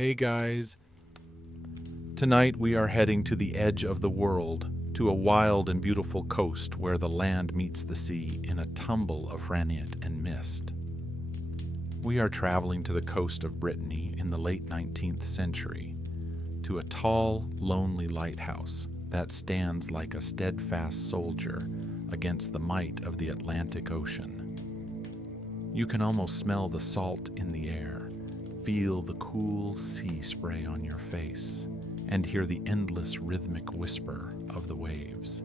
Hey guys, tonight we are heading to the edge of the world, to a wild and beautiful coast where the land meets the sea in a tumble of granite and mist. We are traveling to the coast of Brittany in the late 19th century, to a tall, lonely lighthouse that stands like a steadfast soldier against the might of the Atlantic Ocean. You can almost smell the salt in the air, feel the cool sea spray on your face, and hear the endless rhythmic whisper of the waves.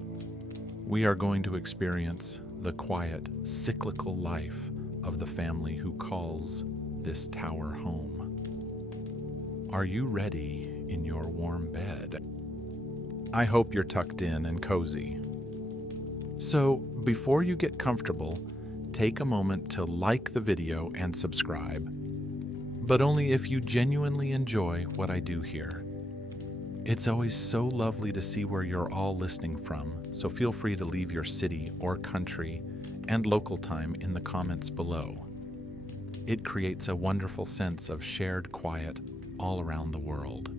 We are going to experience the quiet, cyclical life of the family who calls this tower home. Are you ready in your warm bed? I hope you're tucked in and cozy. So, before you get comfortable, take a moment to like the video and subscribe, but only if you genuinely enjoy what I do here. It's always so lovely to see where you're all listening from, so feel free to leave your city or country and local time in the comments below. It creates a wonderful sense of shared quiet all around the world.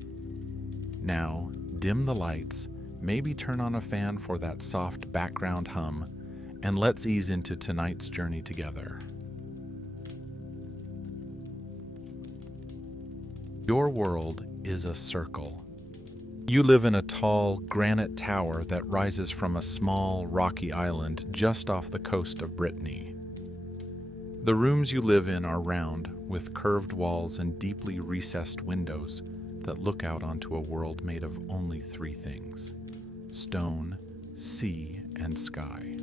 Now, dim the lights, maybe turn on a fan for that soft background hum, and let's ease into tonight's journey together. Your world is a circle. You live in a tall granite tower that rises from a small rocky island just off the coast of Brittany. The rooms you live in are round, with curved walls and deeply recessed windows that look out onto a world made of only three things: stone, sea, and sky.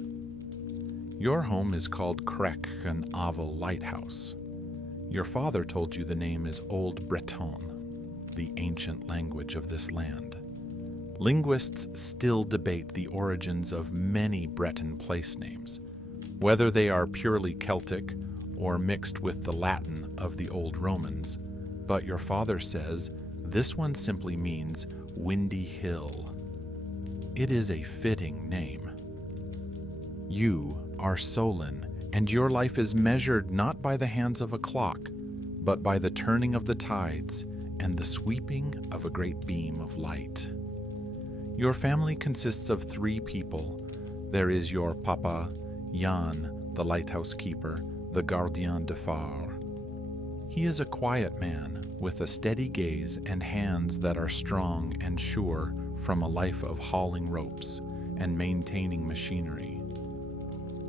Your home is called Crec-an Avel Lighthouse. Your father told you the name is Old Breton, the ancient language of this land. Linguists still debate the origins of many Breton place names, whether they are purely Celtic or mixed with the Latin of the old Romans, but your father says this one simply means windy hill. It is a fitting name. You are Solon, and your life is measured not by the hands of a clock, but by the turning of the tides and the sweeping of a great beam of light. Your family consists of three people. There is your papa, Jan, the lighthouse keeper, the gardien de phare. He is a quiet man with a steady gaze and hands that are strong and sure from a life of hauling ropes and maintaining machinery.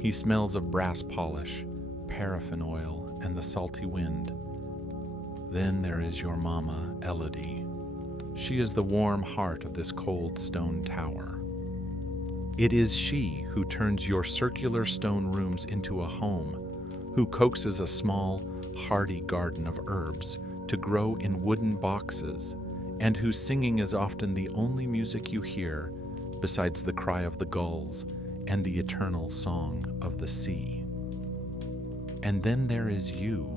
He smells of brass polish, paraffin oil, and the salty wind. Then there is your mama, Elodie. She is the warm heart of this cold stone tower. It is she who turns your circular stone rooms into a home, who coaxes a small, hardy garden of herbs to grow in wooden boxes, and whose singing is often the only music you hear, besides the cry of the gulls and the eternal song of the sea. And then there is you.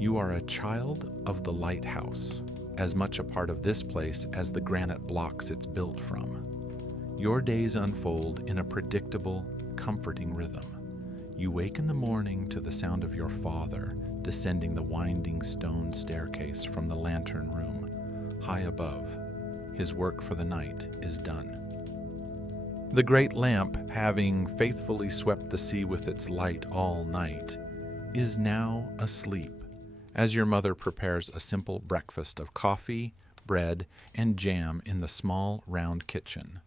You are a child of the lighthouse, as much a part of this place as the granite blocks it's built from. Your days unfold in a predictable, comforting rhythm. You wake in the morning to the sound of your father descending the winding stone staircase from the lantern room high above. His work for the night is done. The great lamp, having faithfully swept the sea with its light all night, is now asleep, as your mother prepares a simple breakfast of coffee, bread, and jam in the small, round kitchen.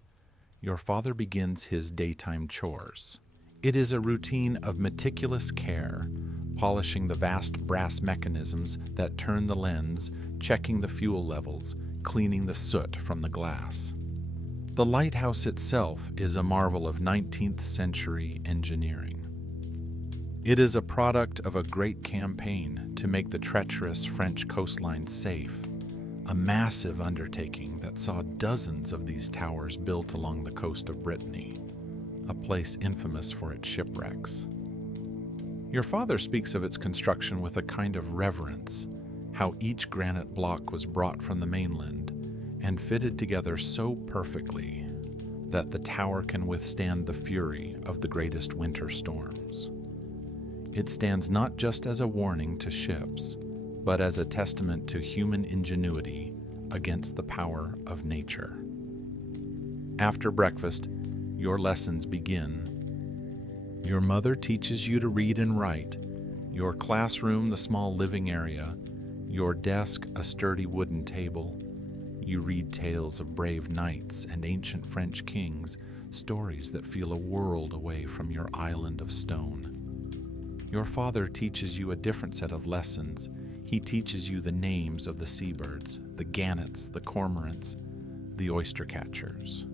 Your father begins his daytime chores. It is a routine of meticulous care, polishing the vast brass mechanisms that turn the lens, checking the fuel levels, cleaning the soot from the glass. The lighthouse itself is a marvel of 19th century engineering. It is a product of a great campaign to make the treacherous French coastline safe, a massive undertaking that saw dozens of these towers built along the coast of Brittany, a place infamous for its shipwrecks. Your father speaks of its construction with a kind of reverence, how each granite block was brought from the mainland and fitted together so perfectly that the tower can withstand the fury of the greatest winter storms. It stands not just as a warning to ships, but as a testament to human ingenuity against the power of nature. After breakfast, your lessons begin. Your mother teaches you to read and write, your classroom the small living area, your desk a sturdy wooden table. You read tales of brave knights and ancient French kings, stories that feel a world away from your island of stone. Your father teaches you a different set of lessons. He teaches you the names of the seabirds, the gannets, the cormorants, the oyster catchers.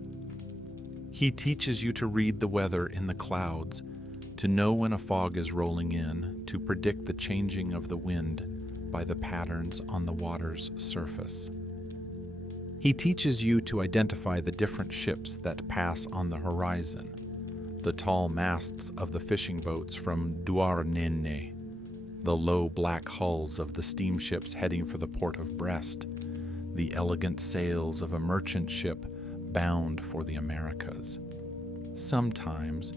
He teaches you to read the weather in the clouds, to know when a fog is rolling in, to predict the changing of the wind by the patterns on the water's surface. He teaches you to identify the different ships that pass on the horizon, the tall masts of the fishing boats from Douarnenez, the low black hulls of the steamships heading for the port of Brest, the elegant sails of a merchant ship bound for the Americas. Sometimes,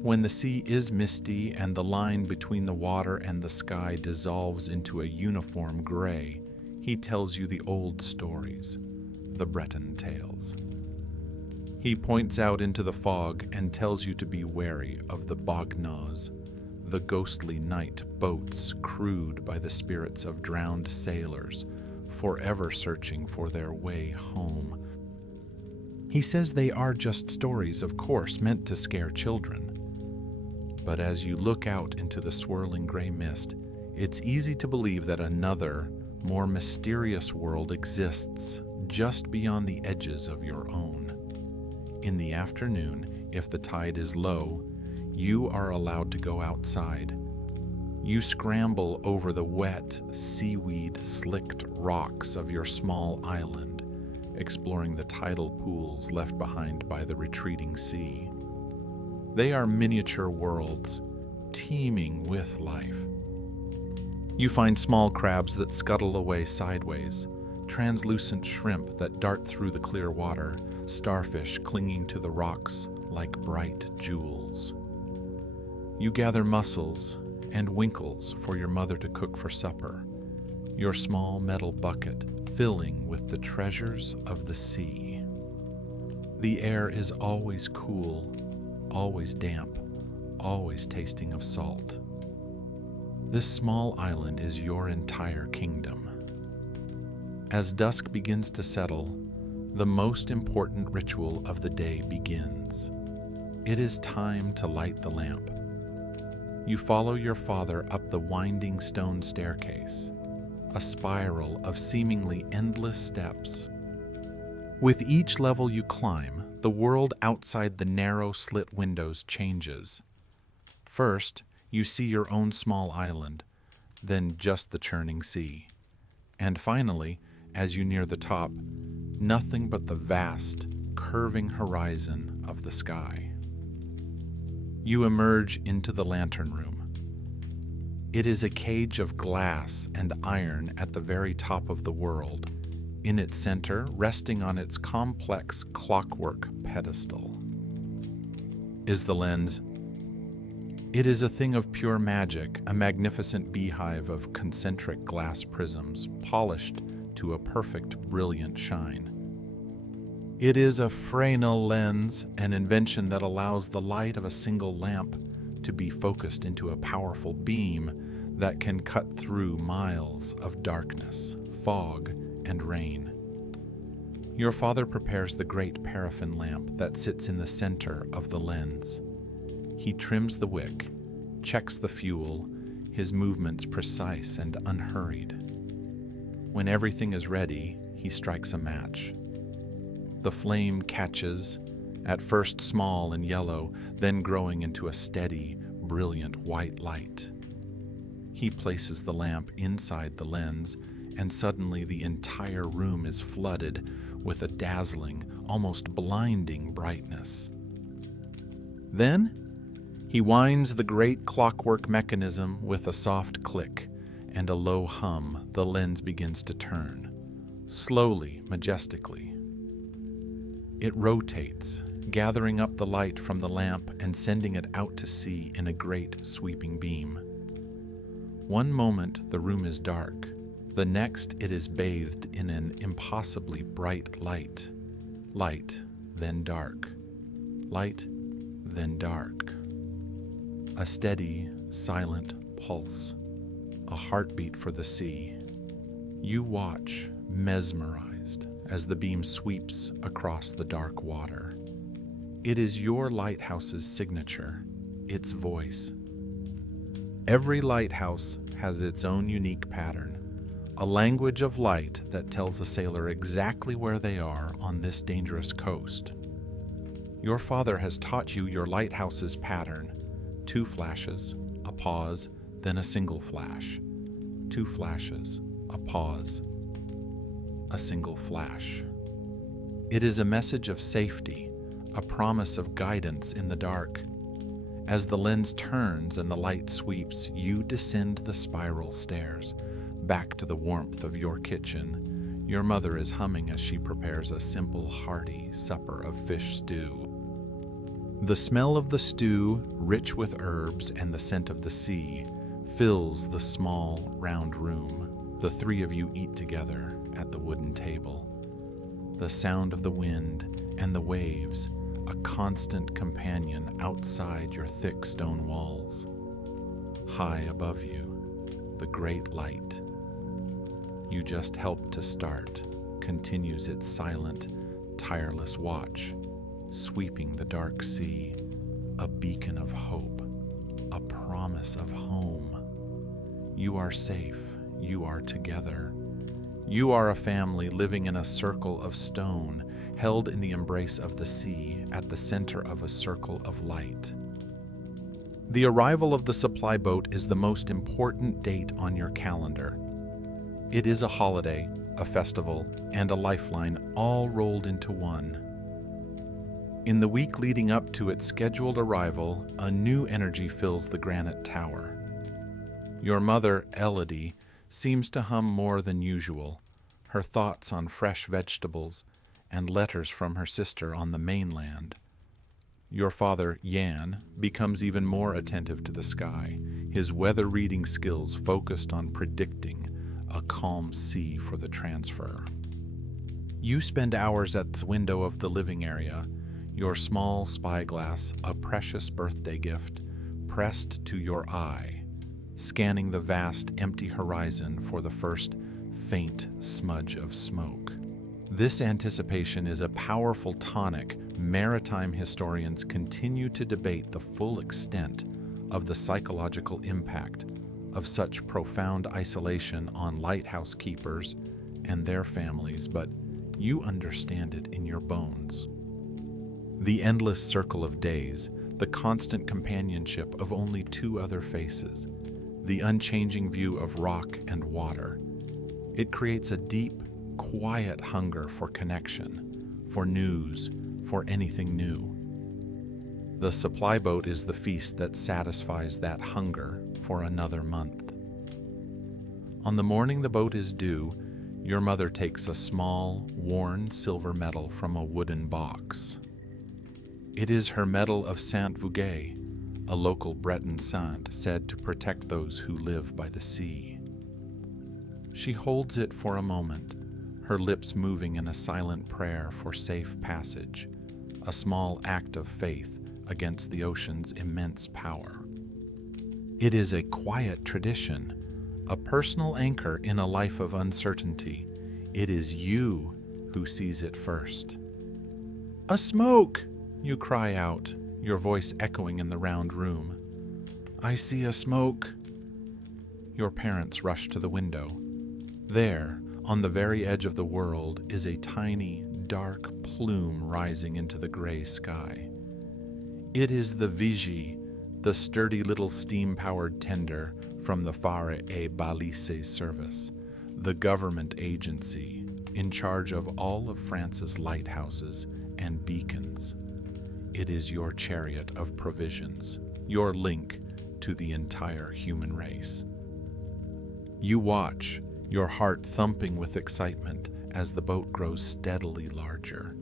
when the sea is misty and the line between the water and the sky dissolves into a uniform gray, he tells you the old stories, the Breton tales. He points out into the fog and tells you to be wary of the bognoz, the ghostly night boats crewed by the spirits of drowned sailors, forever searching for their way home. He says they are just stories, of course, meant to scare children. But as you look out into the swirling gray mist, it's easy to believe that another, more mysterious world exists just beyond the edges of your own. In the afternoon, if the tide is low, you are allowed to go outside. You scramble over the wet, seaweed-slicked rocks of your small island, exploring the tidal pools left behind by the retreating sea. They are miniature worlds, teeming with life. You find small crabs that scuttle away sideways, translucent shrimp that dart through the clear water, starfish clinging to the rocks like bright jewels. You gather mussels and winkles for your mother to cook for supper, your small metal bucket filling with the treasures of the sea. The air is always cool, always damp, always tasting of salt. This small island is your entire kingdom. As dusk begins to settle, the most important ritual of the day begins. It is time to light the lamp. You follow your father up the winding stone staircase, a spiral of seemingly endless steps. With each level you climb, the world outside the narrow slit windows changes. First, you see your own small island, then just the churning sea. And finally, as you near the top, nothing but the vast, curving horizon of the sky. You emerge into the lantern room. It is a cage of glass and iron at the very top of the world, in its center, resting on its complex clockwork pedestal, is the lens. It is a thing of pure magic, a magnificent beehive of concentric glass prisms, polished to a perfect, brilliant shine. It is a Fresnel lens, an invention that allows the light of a single lamp to be focused into a powerful beam that can cut through miles of darkness, fog, and rain. Your father prepares the great paraffin lamp that sits in the center of the lens. He trims the wick, checks the fuel, his movements precise and unhurried. When everything is ready, he strikes a match. The flame catches, at first small and yellow, then growing into a steady, brilliant white light. He places the lamp inside the lens, and suddenly the entire room is flooded with a dazzling, almost blinding brightness. Then, he winds the great clockwork mechanism with a soft click and a low hum. The lens begins to turn, slowly, majestically. It rotates, gathering up the light from the lamp and sending it out to sea in a great sweeping beam. One moment the room is dark, The next, it is bathed in an impossibly bright light. Light, then dark. Light, then dark. A steady, silent pulse. A heartbeat for the sea. You watch, mesmerized, as the beam sweeps across the dark water. It is your lighthouse's signature, its voice. Every lighthouse has its own unique pattern, a language of light that tells a sailor exactly where they are on this dangerous coast. Your father has taught you your lighthouse's pattern: 2 flashes, a pause, then a single flash. 2 flashes, a pause, a single flash. It is a message of safety, a promise of guidance in the dark. As the lens turns and the light sweeps, you descend the spiral stairs, back to the warmth of your kitchen. Your mother is humming as she prepares a simple, hearty supper of fish stew. The smell of the stew, rich with herbs and the scent of the sea, fills the small, round room. The 3 of you eat together at the wooden table. The sound of the wind and the waves, a constant companion outside your thick stone walls. High above you, the great light you just helped to start continues its silent, tireless watch, sweeping the dark sea, a beacon of hope, a promise of home. You are safe, you are together. You are a family living in a circle of stone, held in the embrace of the sea, at the center of a circle of light. The arrival of the supply boat is the most important date on your calendar. It is a holiday, a festival, and a lifeline all rolled into one. In the week leading up to its scheduled arrival, a new energy fills the granite tower. Your mother, Elodie, seems to hum more than usual, her thoughts on fresh vegetables and letters from her sister on the mainland. Your father, Jan, becomes even more attentive to the sky, his weather-reading skills focused on predicting a calm sea for the transfer. You spend hours at the window of the living area, your small spyglass, a precious birthday gift, pressed to your eye, scanning the vast, empty horizon for the first faint smudge of smoke. This anticipation is a powerful tonic. Maritime historians continue to debate the full extent of the psychological impact of such profound isolation on lighthouse keepers and their families, but you understand it in your bones. The endless circle of days, the constant companionship of only 2 other faces, the unchanging view of rock and water. It creates a deep, quiet hunger for connection, for news, for anything new. The supply boat is the feast that satisfies that hunger for another month. On the morning the boat is due, your mother takes a small, worn silver medal from a wooden box. It is her medal of Saint-Vouget, a local Breton saint said to protect those who live by the sea. She holds it for a moment, her lips moving in a silent prayer for safe passage, a small act of faith against the ocean's immense power. It is a quiet tradition, a personal anchor in a life of uncertainty. It is you who sees it first. "A smoke!" you cry out, your voice echoing in the round room. "I see a smoke." Your parents rush to the window. There, on the very edge of the world, is a tiny, dark plume rising into the gray sky. It is the Vigie, the sturdy little steam-powered tender from the Phare et Balise service, the government agency in charge of all of France's lighthouses and beacons. It is your chariot of provisions, your link to the entire human race. You watch, your heart thumping with excitement as the boat grows steadily larger.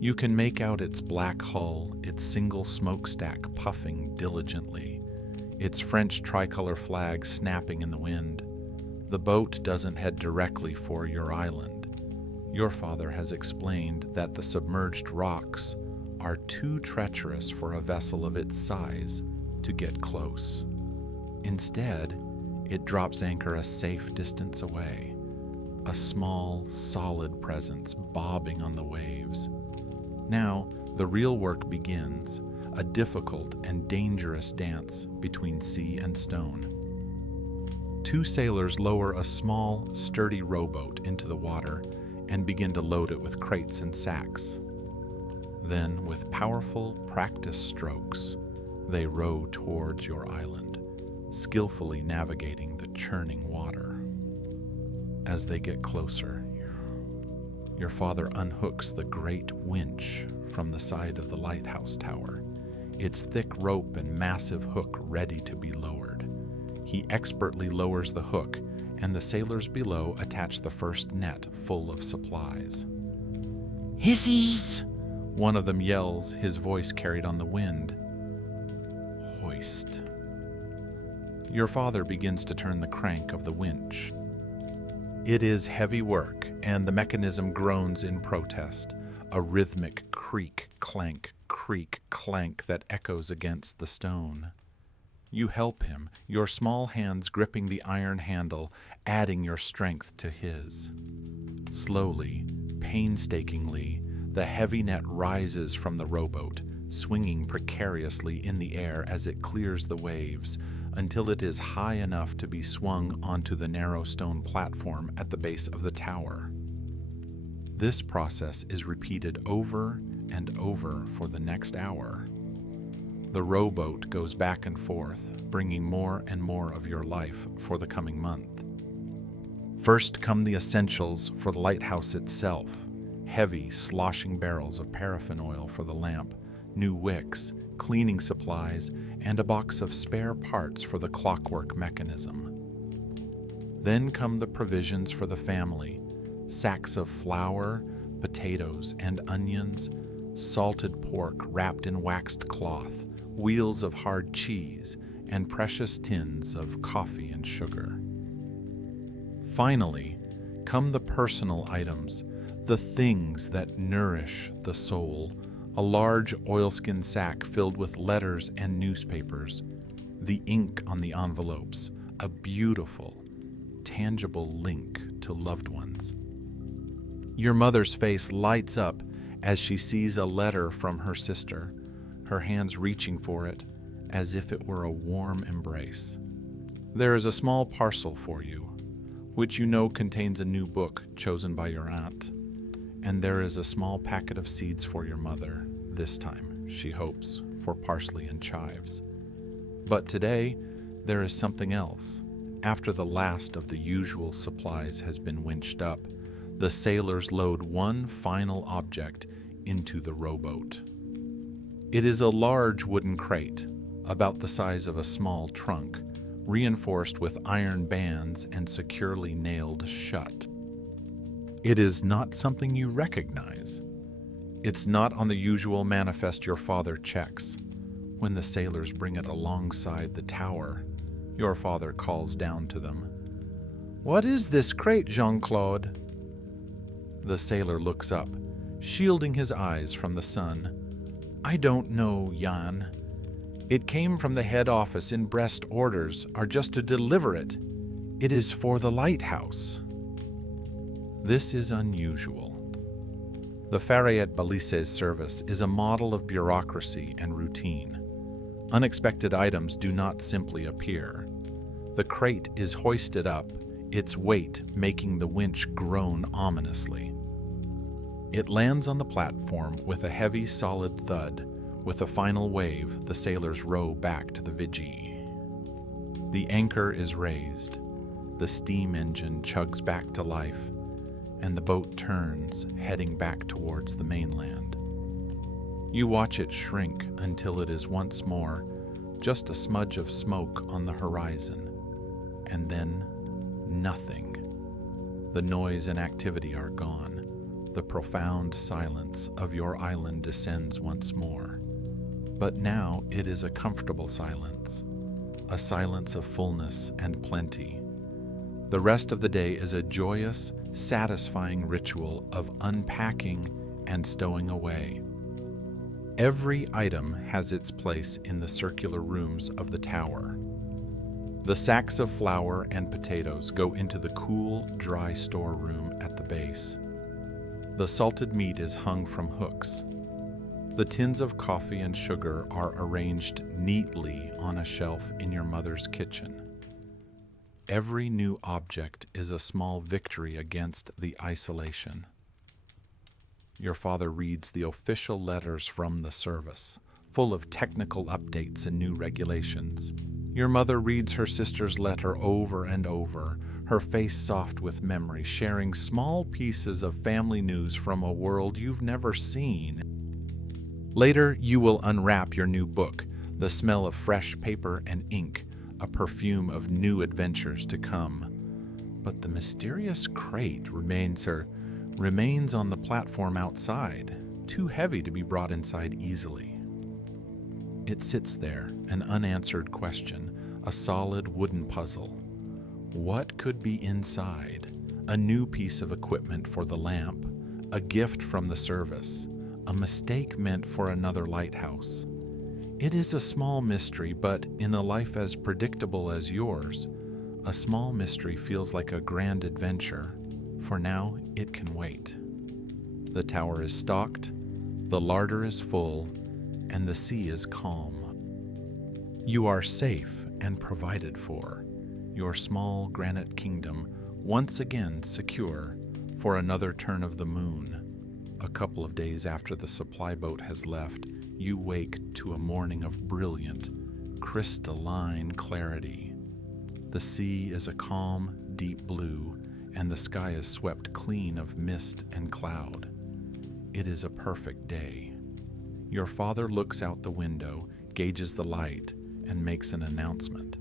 You can make out its black hull, its single smokestack puffing diligently, its French tricolor flag snapping in the wind. The boat doesn't head directly for your island. Your father has explained that the submerged rocks are too treacherous for a vessel of its size to get close. Instead, it drops anchor a safe distance away, a small, solid presence bobbing on the waves. Now, the real work begins, a difficult and dangerous dance between sea and stone. Two sailors lower a small, sturdy rowboat into the water and begin to load it with crates and sacks. Then, with powerful, practiced strokes, they row towards your island, skillfully navigating the churning water. As they get closer, your father unhooks the great winch from the side of the lighthouse tower, its thick rope and massive hook ready to be lowered. He expertly lowers the hook, and the sailors below attach the first net full of supplies. "Hissies!" One of them yells, his voice carried on the wind. Hoist. Your father begins to turn the crank of the winch. It is heavy work, and the mechanism groans in protest, a rhythmic creak, clank that echoes against the stone. You help him, your small hands gripping the iron handle, adding your strength to his. Slowly, painstakingly, the heavy net rises from the rowboat, swinging precariously in the air as it clears the waves, until it is high enough to be swung onto the narrow stone platform at the base of the tower. This process is repeated over and over for the next hour. The rowboat goes back and forth, bringing more and more of your life for the coming month. First come the essentials for the lighthouse itself: heavy, sloshing barrels of paraffin oil for the lamp, new wicks, cleaning supplies, and a box of spare parts for the clockwork mechanism. Then come the provisions for the family: sacks of flour, potatoes, and onions, salted pork wrapped in waxed cloth, wheels of hard cheese, and precious tins of coffee and sugar. Finally, come the personal items, the things that nourish the soul: a large oilskin sack filled with letters and newspapers, the ink on the envelopes, a beautiful, tangible link to loved ones. Your mother's face lights up as she sees a letter from her sister, her hands reaching for it as if it were a warm embrace. There is a small parcel for you, which you know contains a new book chosen by your aunt. And there is a small packet of seeds for your mother, this time, she hopes, for parsley and chives. But today, there is something else. After the last of the usual supplies has been winched up, the sailors load one final object into the rowboat. It is a large wooden crate, about the size of a small trunk, reinforced with iron bands and securely nailed shut. It is not something you recognize. It's not on the usual manifest your father checks. When the sailors bring it alongside the tower, your father calls down to them, "What is this crate, Jean-Claude?" The sailor looks up, shielding his eyes from the sun. "I don't know, Jan. It came from the head office in Brest. Orders are just to deliver it. It is for the lighthouse." This is unusual. The Farayet Balises service is a model of bureaucracy and routine. Unexpected items do not simply appear. The crate is hoisted up, its weight making the winch groan ominously. It lands on the platform with a heavy, solid thud. With a final wave, the sailors row back to the Vigi. The anchor is raised. The steam engine chugs back to life, and the boat turns, heading back towards the mainland. You watch it shrink until it is once more just a smudge of smoke on the horizon, and then nothing. The noise and activity are gone. The profound silence of your island descends once more. But now it is a comfortable silence, a silence of fullness and plenty. The rest of the day is a joyous, satisfying ritual of unpacking and stowing away. Every item has its place in the circular rooms of the tower. The sacks of flour and potatoes go into the cool, dry storeroom at the base. The salted meat is hung from hooks. The tins of coffee and sugar are arranged neatly on a shelf in your mother's kitchen. Every new object is a small victory against the isolation. Your father reads the official letters from the service, full of technical updates and new regulations. Your mother reads her sister's letter over and over, her face soft with memory, sharing small pieces of family news from a world you've never seen. Later, you will unwrap your new book, the smell of fresh paper and ink, a perfume of new adventures to come. But the mysterious crate remains on the platform outside, too heavy to be brought inside easily. It sits there, an unanswered question, a solid wooden puzzle. What could be inside? A new piece of equipment for the lamp, a gift from the service, a mistake meant for another lighthouse. It is a small mystery, but in a life as predictable as yours, a small mystery feels like a grand adventure. For now, it can wait. The tower is stocked, the larder is full, and the sea is calm. You are safe and provided for, your small granite kingdom once again secure for another turn of the moon. A couple of days after the supply boat has left, you wake to a morning of brilliant, crystalline clarity. The sea is a calm, deep blue, and the sky is swept clean of mist and cloud. It is a perfect day. Your father looks out the window, gauges the light, and makes an announcement.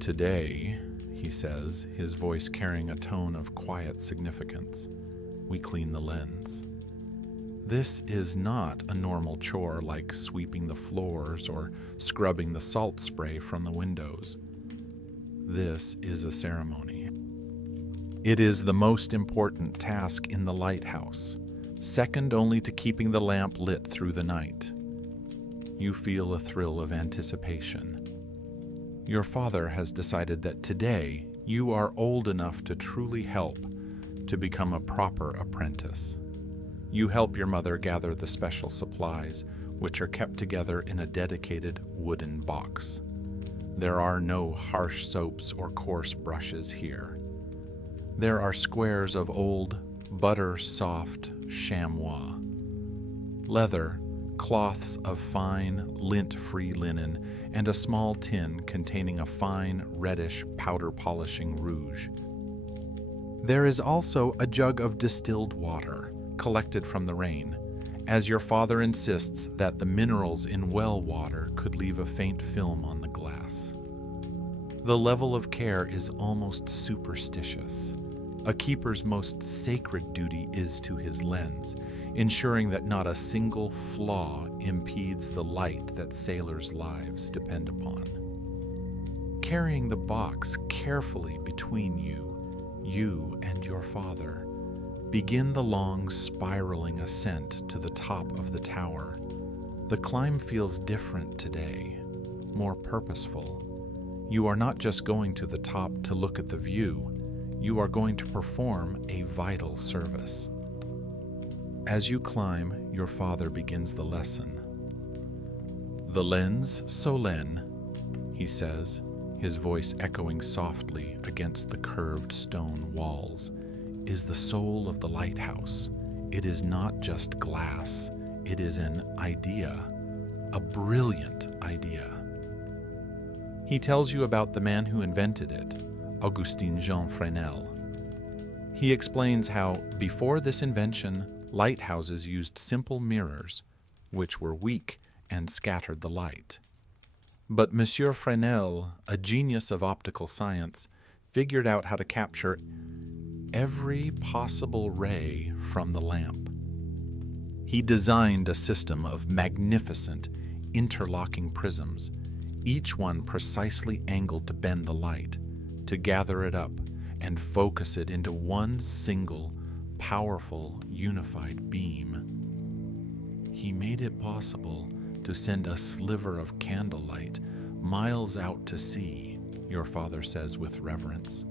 Today, he says, his voice carrying a tone of quiet significance, we clean the lens. This is not a normal chore like sweeping the floors or scrubbing the salt spray from the windows. This is a ceremony. It is the most important task in the lighthouse, second only to keeping the lamp lit through the night. You feel a thrill of anticipation. Your father has decided that today you are old enough to truly help, to become a proper apprentice. You help your mother gather the special supplies, which are kept together in a dedicated wooden box. There are no harsh soaps or coarse brushes here. There are squares of old, butter-soft chamois, leather, cloths of fine, lint-free linen, and a small tin containing a fine, reddish powder-polishing rouge. There is also a jug of distilled water, collected from the rain, as your father insists that the minerals in well water could leave a faint film on the glass. The level of care is almost superstitious. A keeper's most sacred duty is to his lens, ensuring that not a single flaw impedes the light that sailors' lives depend upon. Carrying the box carefully between you and your father, begin the long spiraling ascent to the top of the tower. The climb feels different today, more purposeful. You are not just going to the top to look at the view, you are going to perform a vital service. As you climb, your father begins the lesson. The lens solenne, he says, his voice echoing softly against the curved stone walls, is the soul of the lighthouse. It is not just glass, it is an idea, a brilliant idea. He tells you about the man who invented it, Augustin Jean Fresnel. He explains how, before this invention, lighthouses used simple mirrors, which were weak and scattered the light. But Monsieur Fresnel, a genius of optical science, figured out how to capture every possible ray from the lamp. He designed a system of magnificent, interlocking prisms, each one precisely angled to bend the light, to gather it up and focus it into one single, powerful, unified beam. He made it possible to send a sliver of candlelight miles out to sea, your father says with reverence.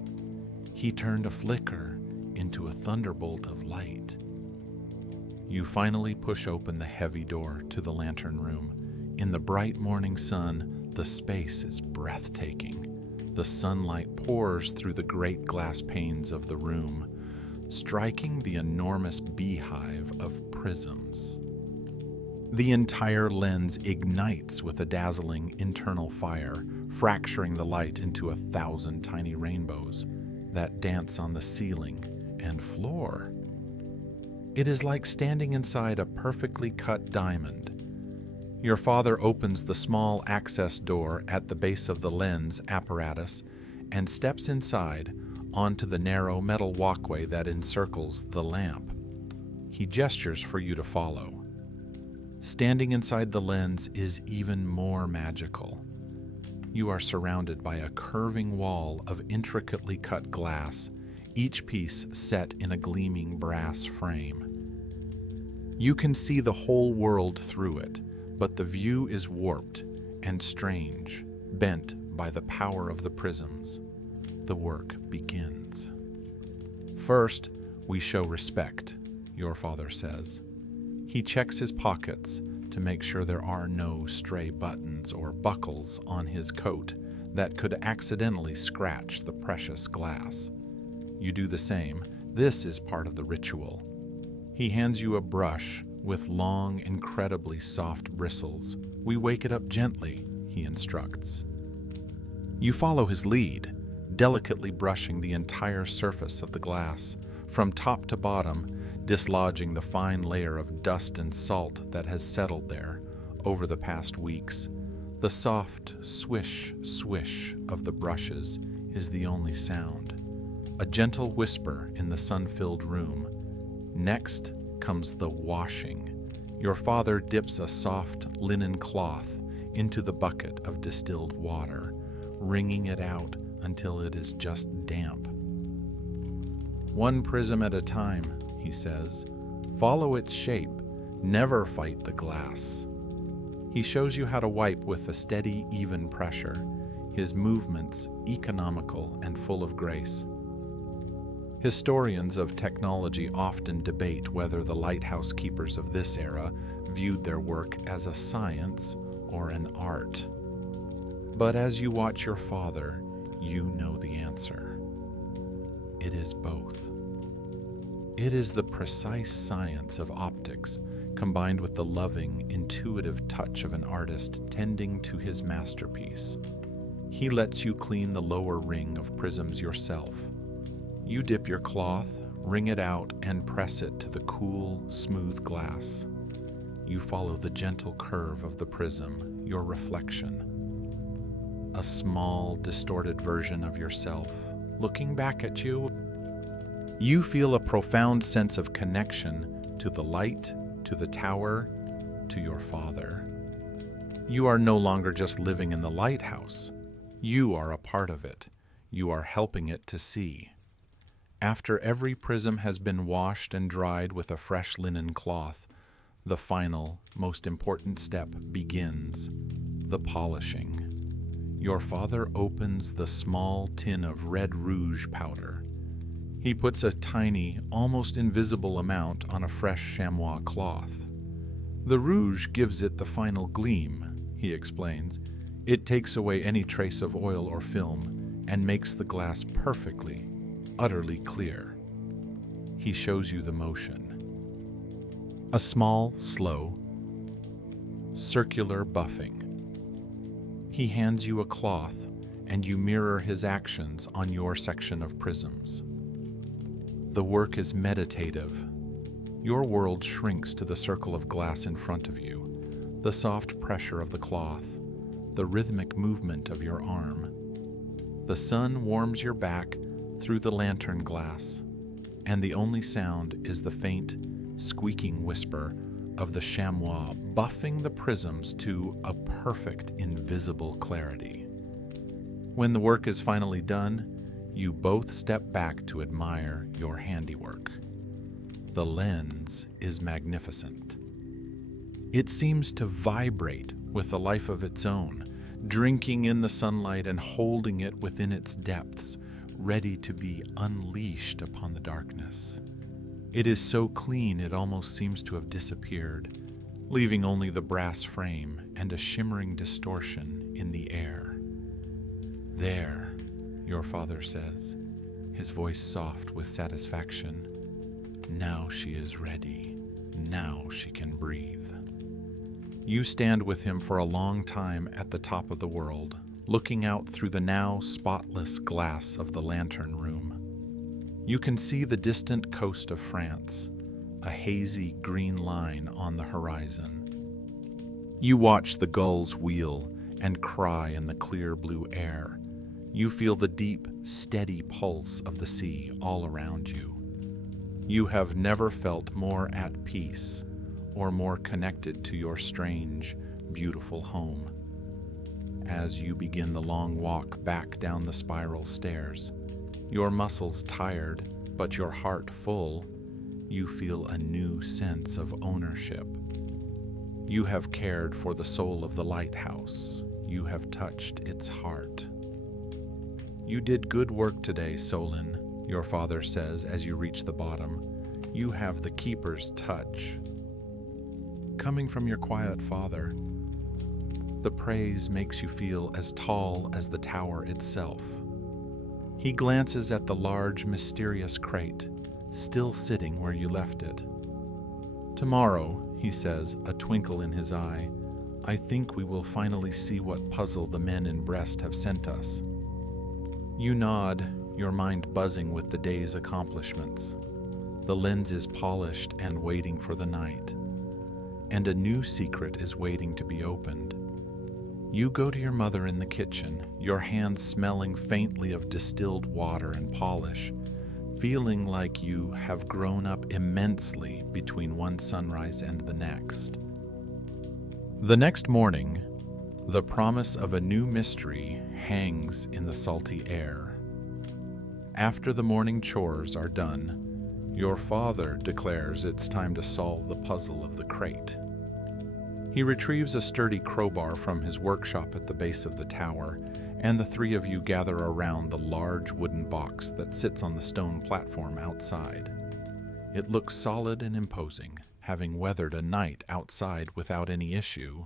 He turned a flicker into a thunderbolt of light. You finally push open the heavy door to the lantern room. In the bright morning sun, the space is breathtaking. The sunlight pours through the great glass panes of the room, striking the enormous beehive of prisms. The entire lens ignites with a dazzling internal fire, fracturing the light into 1,000 tiny rainbows that dance on the ceiling and floor. It is like standing inside a perfectly cut diamond. Your father opens the small access door at the base of the lens apparatus and steps inside onto the narrow metal walkway that encircles the lamp. He gestures for you to follow. Standing inside the lens is even more magical. You are surrounded by a curving wall of intricately cut glass, each piece set in a gleaming brass frame. You can see the whole world through it, but the view is warped and strange, bent by the power of the prisms. The work begins. First, we show respect, your father says. He checks his pockets to make sure there are no stray buttons or buckles on his coat that could accidentally scratch the precious glass. You do the same. This is part of the ritual. He hands you a brush with long, incredibly soft bristles. We wake it up gently, he instructs. You follow his lead, delicately brushing the entire surface of the glass, from top to bottom, dislodging the fine layer of dust and salt that has settled there over the past weeks. The soft swish, swish of the brushes is the only sound. A gentle whisper in the sun-filled room. Next comes the washing. Your father dips a soft linen cloth into the bucket of distilled water, wringing it out until it is just damp. One prism at a time, he says. Follow its shape. Never fight the glass. He shows you how to wipe with a steady, even pressure, his movements economical and full of grace. Historians of technology often debate whether the lighthouse keepers of this era viewed their work as a science or an art. But as you watch your father, you know the answer. It is both. It is the precise science of optics combined with the loving, intuitive touch of an artist tending to his masterpiece. He lets you clean the lower ring of prisms yourself. You dip your cloth, wring it out, and press it to the cool, smooth glass. You follow the gentle curve of the prism, your reflection. A small, distorted version of yourself, looking back at you. You feel a profound sense of connection to the light, to the tower, to your father. You are no longer just living in the lighthouse. You are a part of it. You are helping it to see. After every prism has been washed and dried with a fresh linen cloth, the final, most important step begins, the polishing. Your father opens the small tin of red rouge powder. He puts a tiny, almost invisible amount on a fresh chamois cloth. The rouge gives it the final gleam, he explains. It takes away any trace of oil or film and makes the glass perfectly, utterly clear. He shows you the motion. A small, slow, circular buffing. He hands you a cloth, and you mirror his actions on your section of prisms. The work is meditative. Your world shrinks to the circle of glass in front of you, the soft pressure of the cloth, the rhythmic movement of your arm. The sun warms your back through the lantern glass, and the only sound is the faint, squeaking whisper of the chamois buffing the prisms to a perfect, invisible clarity. When the work is finally done, you both step back to admire your handiwork. The lens is magnificent. It seems to vibrate with a life of its own, drinking in the sunlight and holding it within its depths, ready to be unleashed upon the darkness. It is so clean it almost seems to have disappeared, leaving only the brass frame and a shimmering distortion in the air. "There," your father says, his voice soft with satisfaction. "Now she is ready. Now she can breathe." You stand with him for a long time at the top of the world, looking out through the now spotless glass of the lantern room. You can see the distant coast of France, a hazy green line on the horizon. You watch the gulls wheel and cry in the clear blue air. You feel the deep, steady pulse of the sea all around you. You have never felt more at peace or more connected to your strange, beautiful home. As you begin the long walk back down the spiral stairs, your muscles tired but your heart full, you feel a new sense of ownership. You have cared for the soul of the lighthouse. You have touched its heart. "You did good work today, Solon," your father says as you reach the bottom. "You have the keeper's touch." Coming from your quiet father, the praise makes you feel as tall as the tower itself. He glances at the large, mysterious crate, still sitting where you left it. "Tomorrow," he says, a twinkle in his eye, "I think we will finally see what puzzle the men in Brest have sent us." You nod, your mind buzzing with the day's accomplishments. The lens is polished and waiting for the night, and a new secret is waiting to be opened. You go to your mother in the kitchen, your hands smelling faintly of distilled water and polish, feeling like you have grown up immensely between one sunrise and the next. The next morning, the promise of a new mystery hangs in the salty air. After the morning chores are done, your father declares it's time to solve the puzzle of the crate. He retrieves a sturdy crowbar from his workshop at the base of the tower, and the three of you gather around the large wooden box that sits on the stone platform outside. It looks solid and imposing, having weathered a night outside without any issue.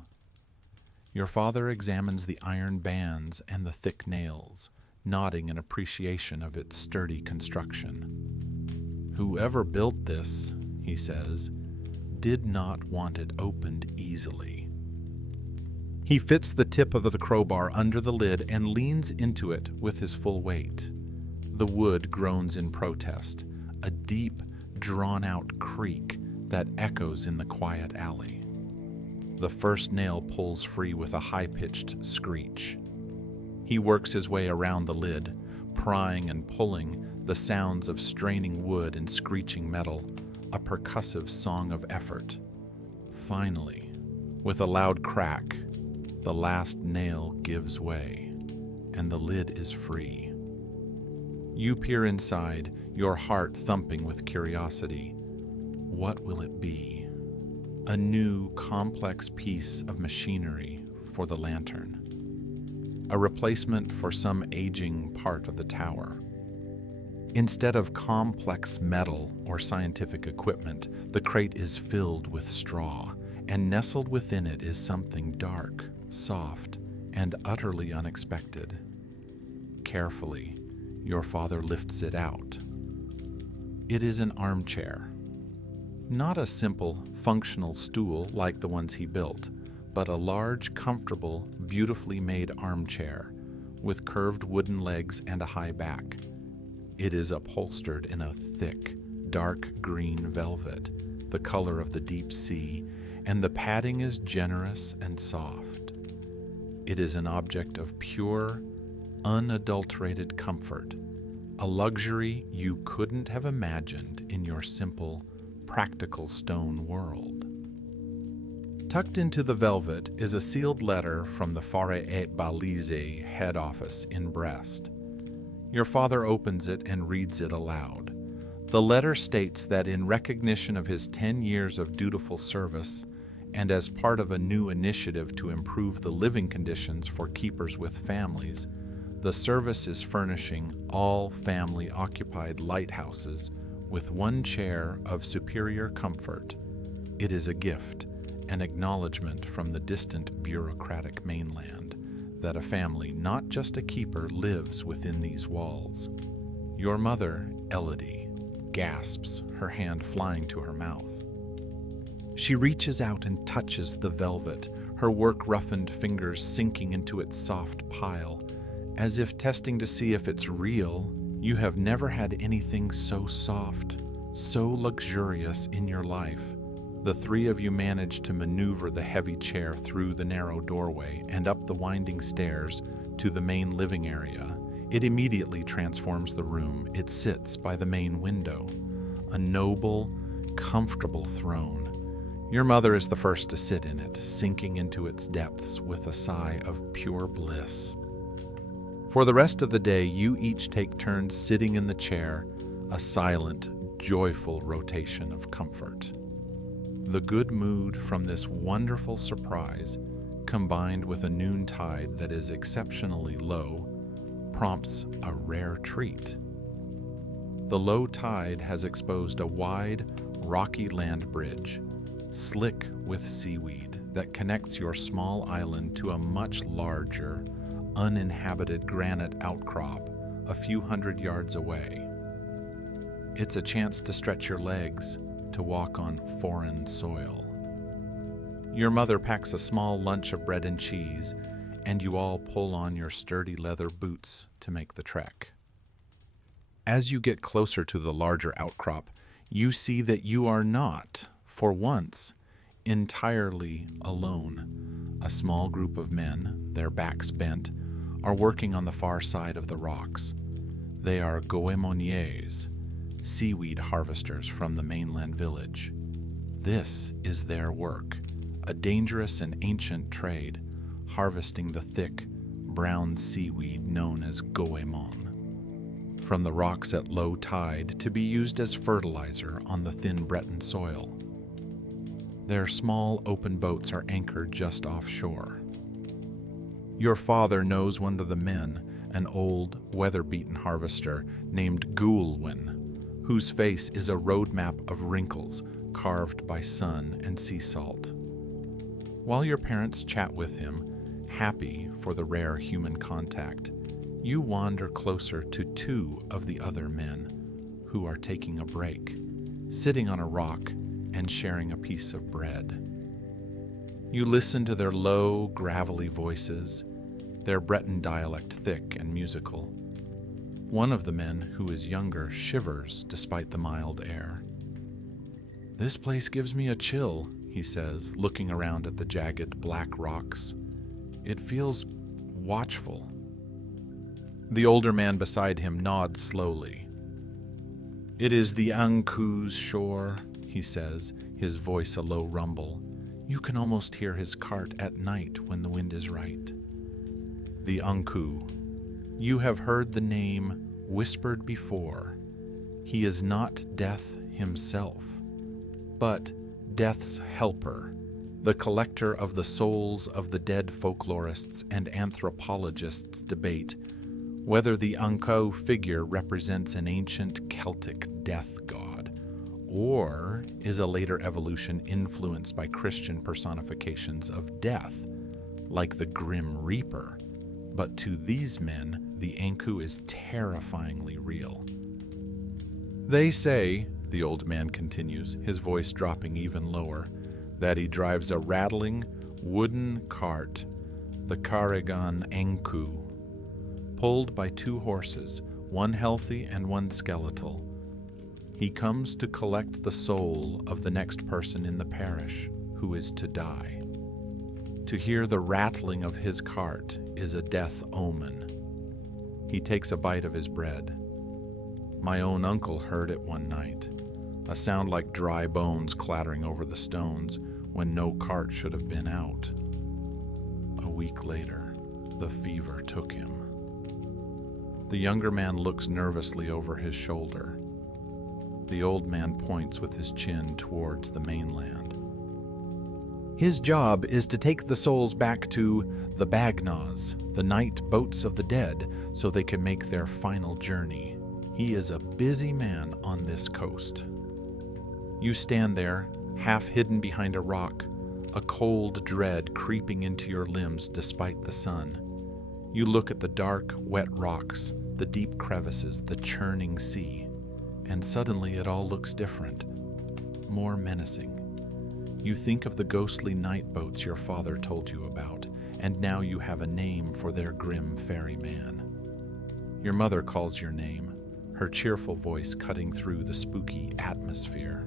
Your father examines the iron bands and the thick nails, nodding in appreciation of its sturdy construction. "Whoever built this," he says, "did not want it opened easily." He fits the tip of the crowbar under the lid and leans into it with his full weight. The wood groans in protest, a deep, drawn-out creak that echoes in the quiet alley. The first nail pulls free with a high-pitched screech. He works his way around the lid, prying and pulling, the sounds of straining wood and screeching metal, a percussive song of effort. Finally, with a loud crack, the last nail gives way, and the lid is free. You peer inside, your heart thumping with curiosity. What will it be? A new, complex piece of machinery for the lantern. A replacement for some aging part of the tower. Instead of complex metal or scientific equipment, the crate is filled with straw, and nestled within it is something dark, soft, and utterly unexpected. Carefully, your father lifts it out. It is an armchair. Not a simple, functional stool like the ones he built, but a large, comfortable, beautifully made armchair with curved wooden legs and a high back. It is upholstered in a thick, dark green velvet, the color of the deep sea, and the padding is generous and soft. It is an object of pure, unadulterated comfort, a luxury you couldn't have imagined in your simple, practical stone world. Tucked into the velvet is a sealed letter from the Forêt et Balise head office in Brest. Your father opens it and reads it aloud. The letter states that in recognition of his 10 years of dutiful service, and as part of a new initiative to improve the living conditions for keepers with families, the service is furnishing all family-occupied lighthouses with 1 chair of superior comfort. It is a gift, an acknowledgement from the distant bureaucratic mainland that a family, not just a keeper, lives within these walls. Your mother, Elodie, gasps, her hand flying to her mouth. She reaches out and touches the velvet, her work-roughened fingers sinking into its soft pile, as if testing to see if it's real. You have never had anything so soft, so luxurious in your life. The 3 of you manage to maneuver the heavy chair through the narrow doorway and up the winding stairs to the main living area. It immediately transforms the room. It sits by the main window, a noble, comfortable throne. Your mother is the first to sit in it, sinking into its depths with a sigh of pure bliss. For the rest of the day, you each take turns sitting in the chair, a silent, joyful rotation of comfort. The good mood from this wonderful surprise, combined with a noontide that is exceptionally low, prompts a rare treat. The low tide has exposed a wide, rocky land bridge, slick with seaweed, that connects your small island to a much larger, uninhabited granite outcrop a few hundred yards away. It's a chance to stretch your legs, to walk on foreign soil. Your mother packs a small lunch of bread and cheese, and you all pull on your sturdy leather boots to make the trek. As you get closer to the larger outcrop, you see that you are not, for once, entirely alone. A small group of men, their backs bent, are working on the far side of the rocks. They are goémoniers, seaweed harvesters from the mainland village. This is their work, a dangerous and ancient trade, harvesting the thick, brown seaweed known as goémon from the rocks at low tide to be used as fertilizer on the thin Breton soil. Their small open boats are anchored just offshore. Your father knows one of the men, an old, weather-beaten harvester named Goulwin, whose face is a roadmap of wrinkles carved by sun and sea salt. While your parents chat with him, happy for the rare human contact, you wander closer to 2 of the other men who are taking a break, sitting on a rock and sharing a piece of bread. You listen to their low, gravelly voices, their Breton dialect thick and musical. One of the men, who is younger, shivers despite the mild air. "This place gives me a chill," he says, looking around at the jagged black rocks. "It feels watchful." The older man beside him nods slowly. "It is the Ancou's shore," he says, his voice a low rumble. You can almost hear his cart at night when the wind is right. The Ancou. You have heard the name whispered before. He is not death himself, but death's helper, the collector of the souls of the dead folklorists and anthropologists debate whether the Ancou figure represents an ancient Celtic death god, or is a later evolution influenced by Christian personifications of death, like the Grim Reaper. But to these men, the Ancou is terrifyingly real. They say, the old man continues, his voice dropping even lower, that he drives a rattling wooden cart, the Carrigan Ancou, pulled by 2 horses, one healthy and one skeletal. He comes to collect the soul of the next person in the parish who is to die. To hear the rattling of his cart is a death omen. He takes a bite of his bread. My own uncle heard it one night, a sound like dry bones clattering over the stones when no cart should have been out. A week later, the fever took him. The younger man looks nervously over his shoulder. The old man points with his chin towards the mainland. His job is to take the souls back to the Bagnaws, the night boats of the dead, so they can make their final journey. He is a busy man on this coast. You stand there, half hidden behind a rock, a cold dread creeping into your limbs despite the sun. You look at the dark, wet rocks, the deep crevices, the churning sea, and suddenly it all looks different, more menacing. You think of the ghostly night boats your father told you about, and now you have a name for their grim ferryman. Your mother calls your name, her cheerful voice cutting through the spooky atmosphere.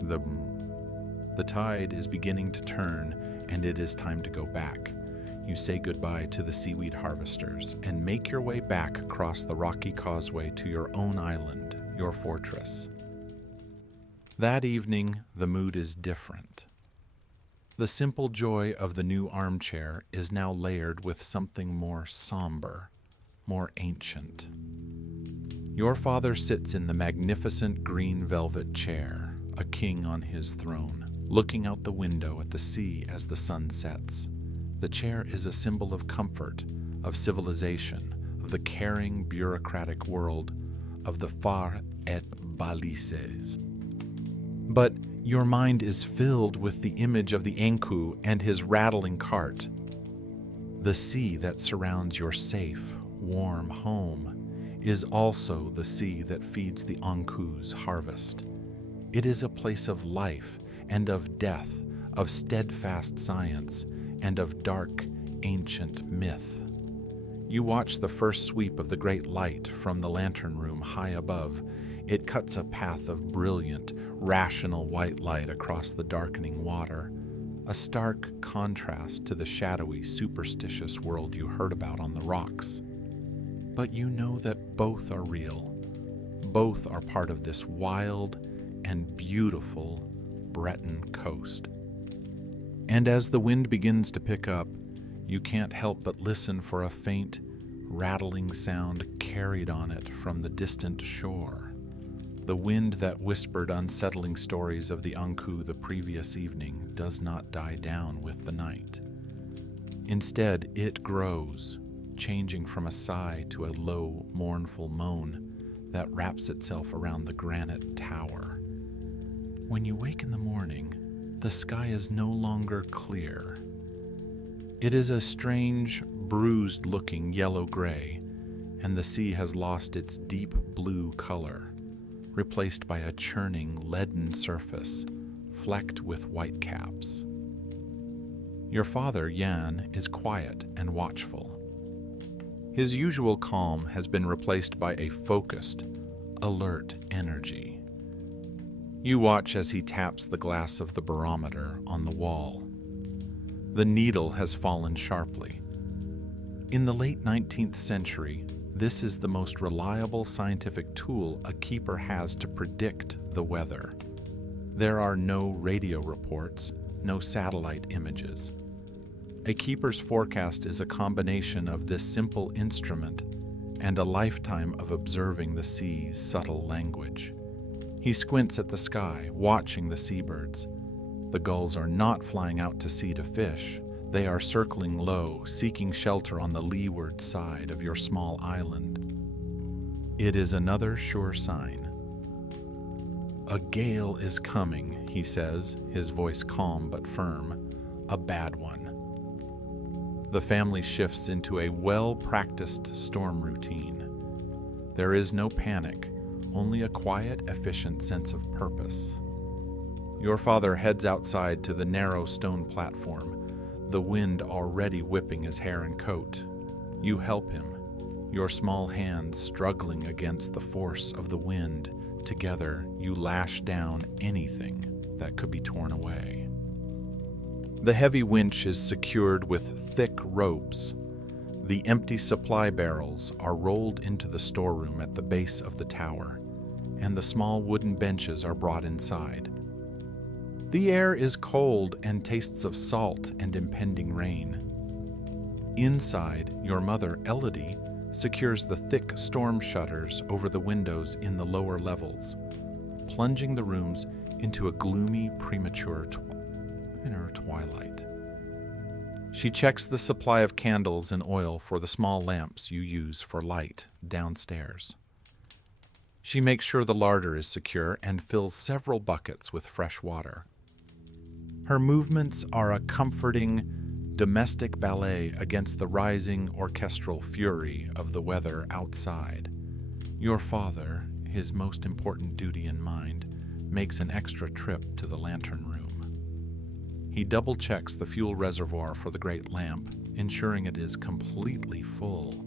The tide is beginning to turn, and it is time to go back. You say goodbye to the seaweed harvesters and make your way back across the rocky causeway to your own island, your fortress. That evening, the mood is different. The simple joy of the new armchair is now layered with something more somber, more ancient. Your father sits in the magnificent green velvet chair, a king on his throne, looking out the window at the sea as the sun sets. The chair is a symbol of comfort, of civilization, of the caring, bureaucratic world of the Far et Balises. But your mind is filled with the image of the Anku and his rattling cart. The sea that surrounds your safe, warm home is also the sea that feeds the Anku's harvest. It is a place of life and of death, of steadfast science, and of dark, ancient myth. You watch the first sweep of the great light from the lantern room high above. It cuts a path of brilliant, rational white light across the darkening water, a stark contrast to the shadowy, superstitious world you heard about on the rocks. But you know that both are real. Both are part of this wild and beautiful Breton coast. And as the wind begins to pick up, you can't help but listen for a faint, rattling sound carried on it from the distant shore. The wind that whispered unsettling stories of the Anku the previous evening does not die down with the night. Instead, it grows, changing from a sigh to a low, mournful moan that wraps itself around the granite tower. When you wake in the morning, the sky is no longer clear. It is a strange, bruised-looking yellow-gray, and the sea has lost its deep blue color, replaced by a churning, leaden surface, flecked with whitecaps. Your father, Jan, is quiet and watchful. His usual calm has been replaced by a focused, alert energy. You watch as he taps the glass of the barometer on the wall. The needle has fallen sharply. In the late 19th century, this is the most reliable scientific tool a keeper has to predict the weather. There are no radio reports, no satellite images. A keeper's forecast is a combination of this simple instrument and a lifetime of observing the sea's subtle language. He squints at the sky, watching the seabirds. The gulls are not flying out to sea to fish. They are circling low, seeking shelter on the leeward side of your small island. It is another sure sign. A gale is coming, he says, his voice calm but firm. A bad one. The family shifts into a well-practiced storm routine. There is no panic, only a quiet, efficient sense of purpose. Your father heads outside to the narrow stone platform, the wind already whipping his hair and coat. You help him, your small hands struggling against the force of the wind. Together, you lash down anything that could be torn away. The heavy winch is secured with thick ropes. The empty supply barrels are rolled into the storeroom at the base of the tower, and the small wooden benches are brought inside. The air is cold and tastes of salt and impending rain. Inside, your mother, Elodie, secures the thick storm shutters over the windows in the lower levels, plunging the rooms into a gloomy, premature twilight. She checks the supply of candles and oil for the small lamps you use for light downstairs. She makes sure the larder is secure and fills several buckets with fresh water. Her movements are a comforting, domestic ballet against the rising orchestral fury of the weather outside. Your father, his most important duty in mind, makes an extra trip to the lantern room. He double-checks the fuel reservoir for the great lamp, ensuring it is completely full.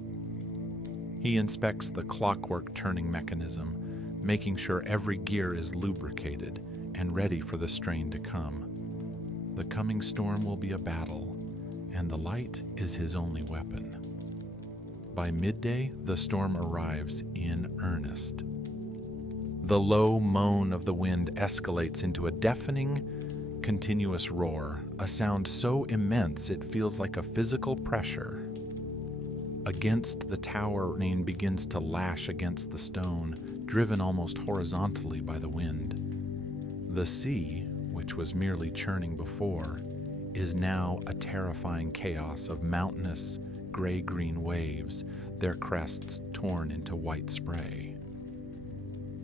He inspects the clockwork turning mechanism, making sure every gear is lubricated and ready for the strain to come. The coming storm will be a battle, and the light is his only weapon. By midday, the storm arrives in earnest. The low moan of the wind escalates into a deafening, continuous roar, a sound so immense it feels like a physical pressure. Against the tower, rain begins to lash against the stone, driven almost horizontally by the wind. The sea, which was merely churning before, is now a terrifying chaos of mountainous, gray-green waves, their crests torn into white spray.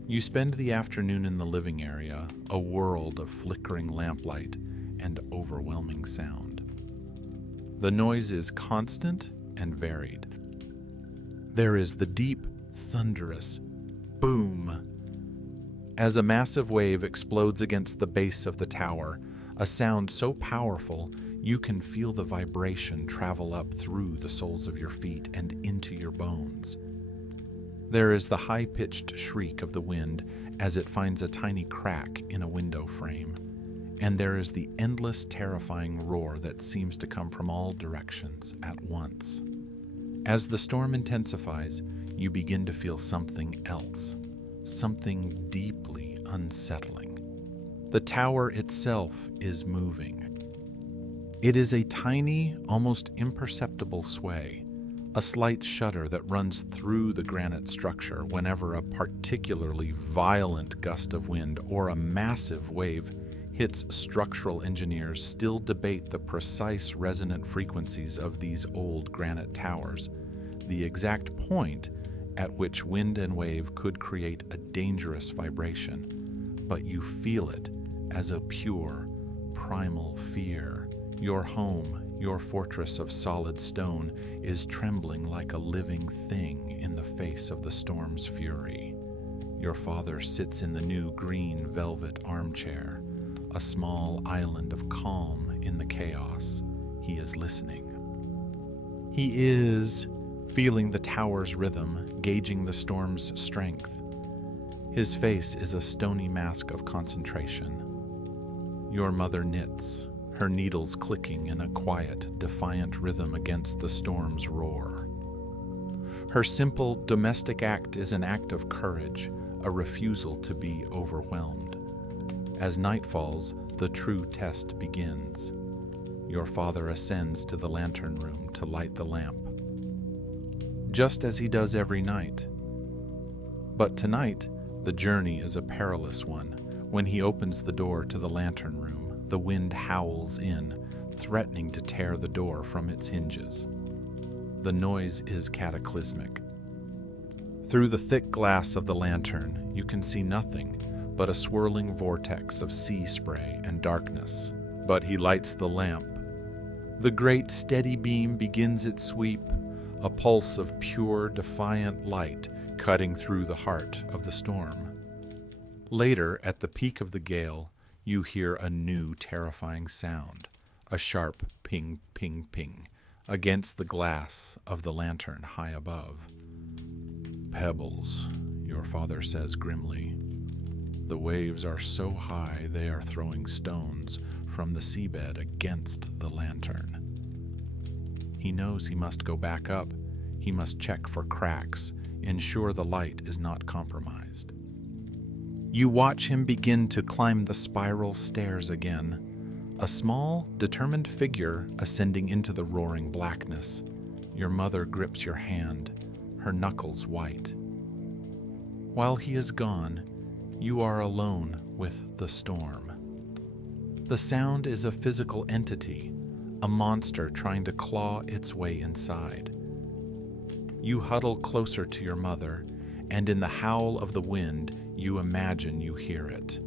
You spend the afternoon in the living area, a world of flickering lamplight and overwhelming sound. The noise is constant and varied. There is the deep, thunderous boom as a massive wave explodes against the base of the tower, a sound so powerful you can feel the vibration travel up through the soles of your feet and into your bones. There is the high-pitched shriek of the wind as it finds a tiny crack in a window frame, and there is the endless, terrifying roar that seems to come from all directions at once. As the storm intensifies, you begin to feel something else, something deeply unsettling. The tower itself is moving. It is a tiny, almost imperceptible sway, a slight shudder that runs through the granite structure whenever a particularly violent gust of wind or a massive wave hits. Structural engineers still debate the precise resonant frequencies of these old granite towers, the exact point at which wind and wave could create a dangerous vibration, but you feel it as a pure, primal fear. Your home, your fortress of solid stone, is trembling like a living thing in the face of the storm's fury. Your father sits in the new green velvet armchair, a small island of calm in the chaos. He is listening. He is feeling the tower's rhythm, gauging the storm's strength. His face is a stony mask of concentration. Your mother knits, her needles clicking in a quiet, defiant rhythm against the storm's roar. Her simple domestic act is an act of courage, a refusal to be overwhelmed. As night falls, the true test begins. Your father ascends to the lantern room to light the lamp, just as he does every night. But tonight, the journey is a perilous one. When he opens the door to the lantern room, the wind howls in, threatening to tear the door from its hinges. The noise is cataclysmic. Through the thick glass of the lantern, you can see nothing but a swirling vortex of sea spray and darkness. But he lights the lamp. The great steady beam begins its sweep, a pulse of pure, defiant light cutting through the heart of the storm. Later, at the peak of the gale, you hear a new terrifying sound, a sharp ping, ping, ping, against the glass of the lantern high above. Pebbles, your father says grimly. The waves are so high they are throwing stones from the seabed against the lantern. He knows he must go back up. He must check for cracks, ensure the light is not compromised. You watch him begin to climb the spiral stairs again, a small, determined figure ascending into the roaring blackness. Your mother grips your hand, her knuckles white. While he is gone, you are alone with the storm. The sound is a physical entity, a monster trying to claw its way inside. You huddle closer to your mother, and in the howl of the wind, you imagine you hear it,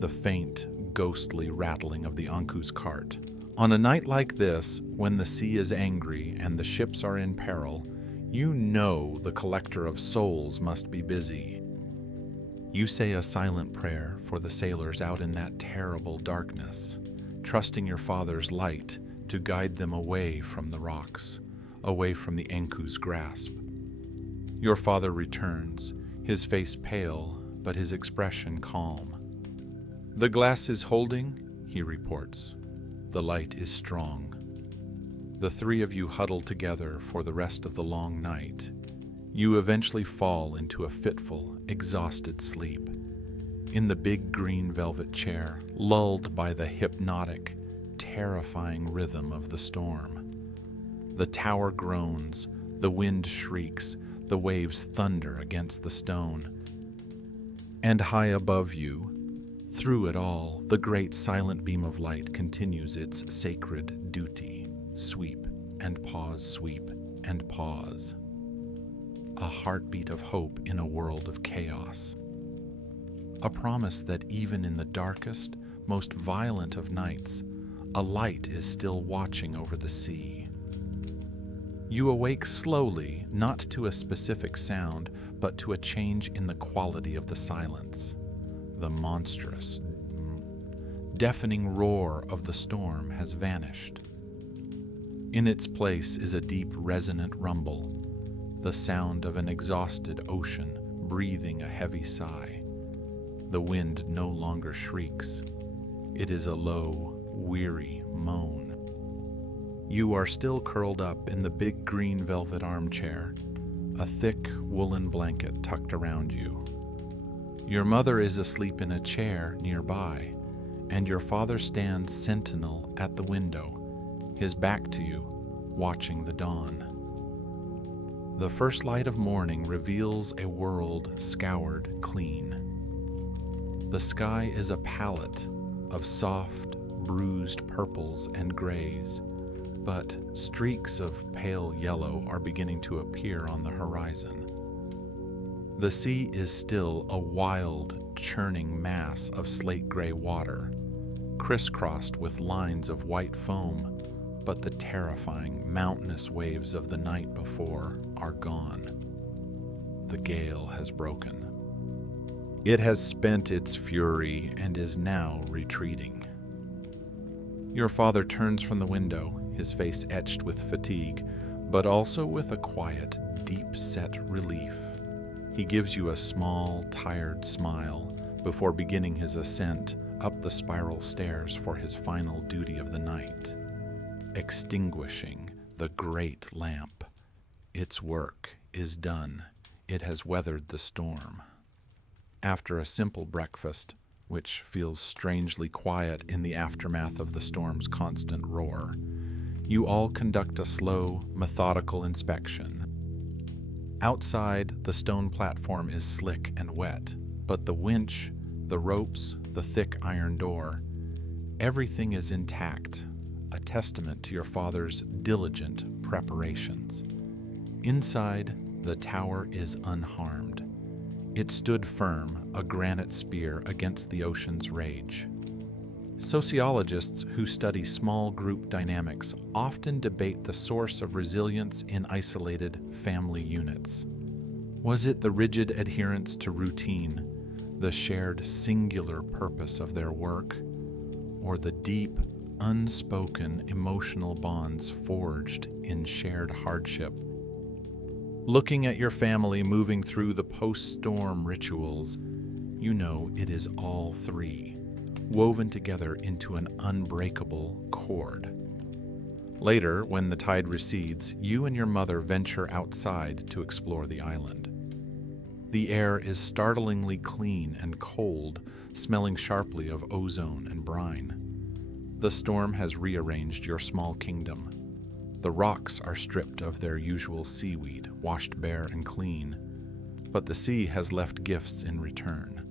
the faint, ghostly rattling of the Anku's cart. On a night like this, when the sea is angry and the ships are in peril, you know the collector of souls must be busy. You say a silent prayer for the sailors out in that terrible darkness, trusting your father's light to guide them away from the rocks, away from the Anku's grasp. Your father returns, his face pale, but his expression calm. "The glass is holding," he reports. "The light is strong." The three of you huddle together for the rest of the long night. You eventually fall into a fitful, exhausted sleep. In the big green velvet chair, lulled by the hypnotic, terrifying rhythm of the storm. The tower groans, the wind shrieks, the waves thunder against the stone. And high above you, through it all, the great silent beam of light continues its sacred duty. Sweep and pause, sweep and pause. A heartbeat of hope in a world of chaos. A promise that even in the darkest, most violent of nights, a light is still watching over the sea. You awake slowly, not to a specific sound, but to a change in the quality of the silence. The monstrous, deafening roar of the storm has vanished. In its place is a deep, resonant rumble, the sound of an exhausted ocean breathing a heavy sigh. The wind no longer shrieks. It is a low, weary moan. You are still curled up in the big green velvet armchair, a thick woolen blanket tucked around you. Your mother is asleep in a chair nearby, and your father stands sentinel at the window, his back to you, watching the dawn. The first light of morning reveals a world scoured clean. The sky is a palette of soft, bruised purples and grays, but streaks of pale yellow are beginning to appear on the horizon. The sea is still a wild, churning mass of slate-gray water, crisscrossed with lines of white foam, but the terrifying, mountainous waves of the night before are gone. The gale has broken. It has spent its fury and is now retreating. Your father turns from the window, his face etched with fatigue, but also with a quiet, deep-set relief. He gives you a small, tired smile before beginning his ascent up the spiral stairs for his final duty of the night, extinguishing the great lamp. Its work is done. It has weathered the storm. After a simple breakfast, which feels strangely quiet in the aftermath of the storm's constant roar, you all conduct a slow, methodical inspection. Outside, the stone platform is slick and wet, but the winch, the ropes, the thick iron door, everything is intact, a testament to your father's diligent preparations. Inside, the tower is unharmed. It stood firm, a granite spear against the ocean's rage. Sociologists who study small group dynamics often debate the source of resilience in isolated family units. Was it the rigid adherence to routine, the shared singular purpose of their work, or the deep, unspoken emotional bonds forged in shared hardship? Looking at your family moving through the post-storm rituals, you know it is all three, woven together into an unbreakable cord. Later, when the tide recedes, you and your mother venture outside to explore the island. The air is startlingly clean and cold, smelling sharply of ozone and brine. The storm has rearranged your small kingdom. The rocks are stripped of their usual seaweed, washed bare and clean, but the sea has left gifts in return.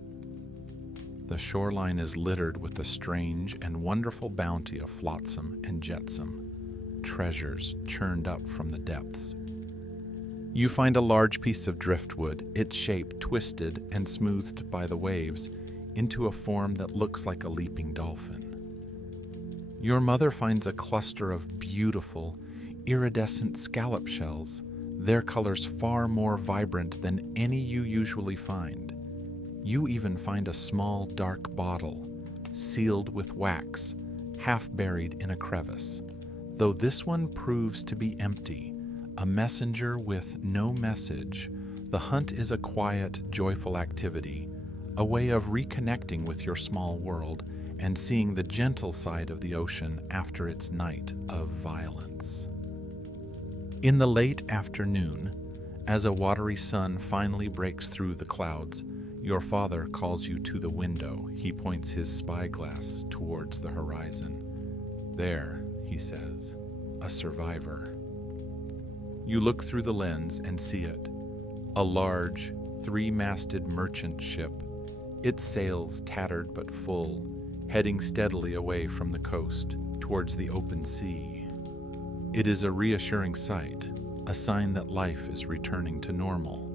The shoreline is littered with the strange and wonderful bounty of flotsam and jetsam, treasures churned up from the depths. You find a large piece of driftwood, its shape twisted and smoothed by the waves into a form that looks like a leaping dolphin. Your mother finds a cluster of beautiful, iridescent scallop shells, their colors far more vibrant than any you usually find. You even find a small, dark bottle, sealed with wax, half buried in a crevice, though this one proves to be empty, a messenger with no message. The hunt is a quiet, joyful activity, a way of reconnecting with your small world and seeing the gentle side of the ocean after its night of violence. In the late afternoon, as a watery sun finally breaks through the clouds, your father calls you to the window. He points his spyglass towards the horizon. "There," he says, "a survivor." You look through the lens and see it, a large, three-masted merchant ship, its sails tattered but full, heading steadily away from the coast towards the open sea. It is a reassuring sight, a sign that life is returning to normal.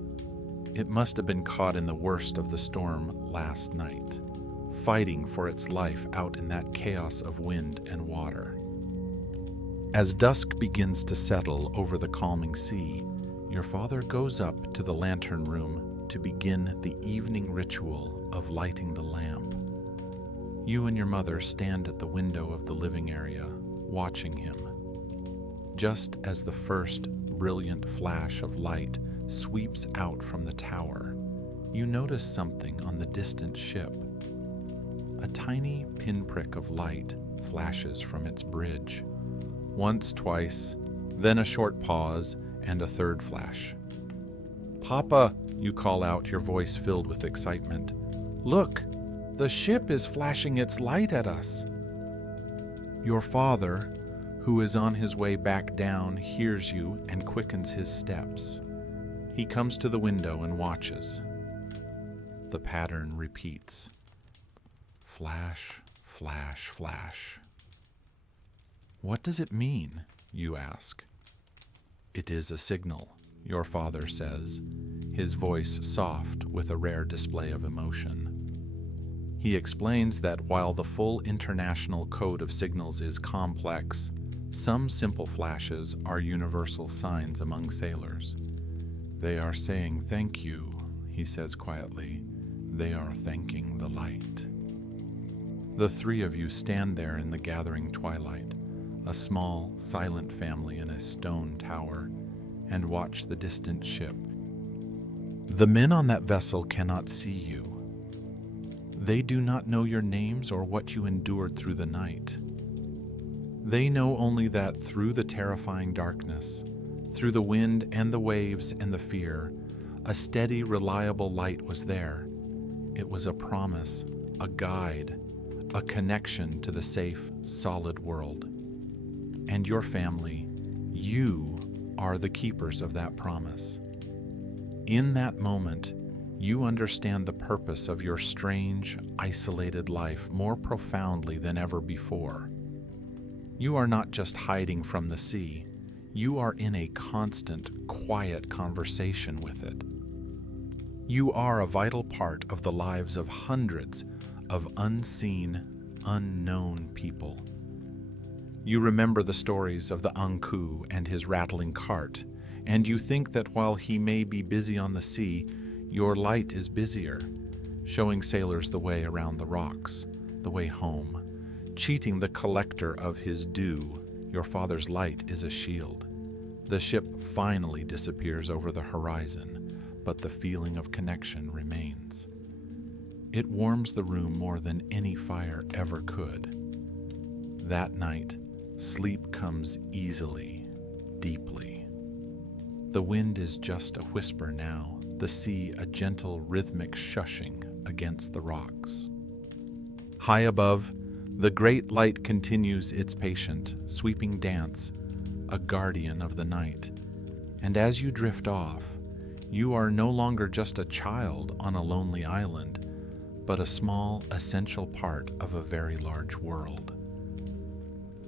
It must have been caught in the worst of the storm last night, fighting for its life out in that chaos of wind and water. As dusk begins to settle over the calming sea, your father goes up to the lantern room to begin the evening ritual of lighting the lamp. You and your mother stand at the window of the living area, watching him. Just as the first brilliant flash of light sweeps out from the tower, you notice something on the distant ship. A tiny pinprick of light flashes from its bridge. Once, twice, then a short pause and a third flash. "Papa," you call out, your voice filled with excitement. "Look, the ship is flashing its light at us." Your father, who is on his way back down, hears you and quickens his steps. He comes to the window and watches. The pattern repeats. Flash, flash, flash. "What does it mean?" you ask. "It is a signal," your father says, his voice soft with a rare display of emotion. He explains that while the full international code of signals is complex, some simple flashes are universal signs among sailors. "They are saying thank you," he says quietly. "They are thanking the light." The three of you stand there in the gathering twilight, a small, silent family in a stone tower, and watch the distant ship. The men on that vessel cannot see you. They do not know your names or what you endured through the night. They know only that through the terrifying darkness, through the wind and the waves and the fear, a steady, reliable light was there. It was a promise, a guide, a connection to the safe, solid world. And your family, you are the keepers of that promise. In that moment, you understand the purpose of your strange, isolated life more profoundly than ever before. You are not just hiding from the sea. You are in a constant, quiet conversation with it. You are a vital part of the lives of hundreds of unseen, unknown people. You remember the stories of the Anku and his rattling cart, and you think that while he may be busy on the sea, your light is busier, showing sailors the way around the rocks, the way home. Cheating the collector of his due, your father's light is a shield. The ship finally disappears over the horizon, but the feeling of connection remains. It warms the room more than any fire ever could. That night, sleep comes easily, deeply. The wind is just a whisper now, the sea a gentle rhythmic shushing against the rocks. High above, the great light continues its patient, sweeping dance, a guardian of the night. And as you drift off, you are no longer just a child on a lonely island, but a small, essential part of a very large world.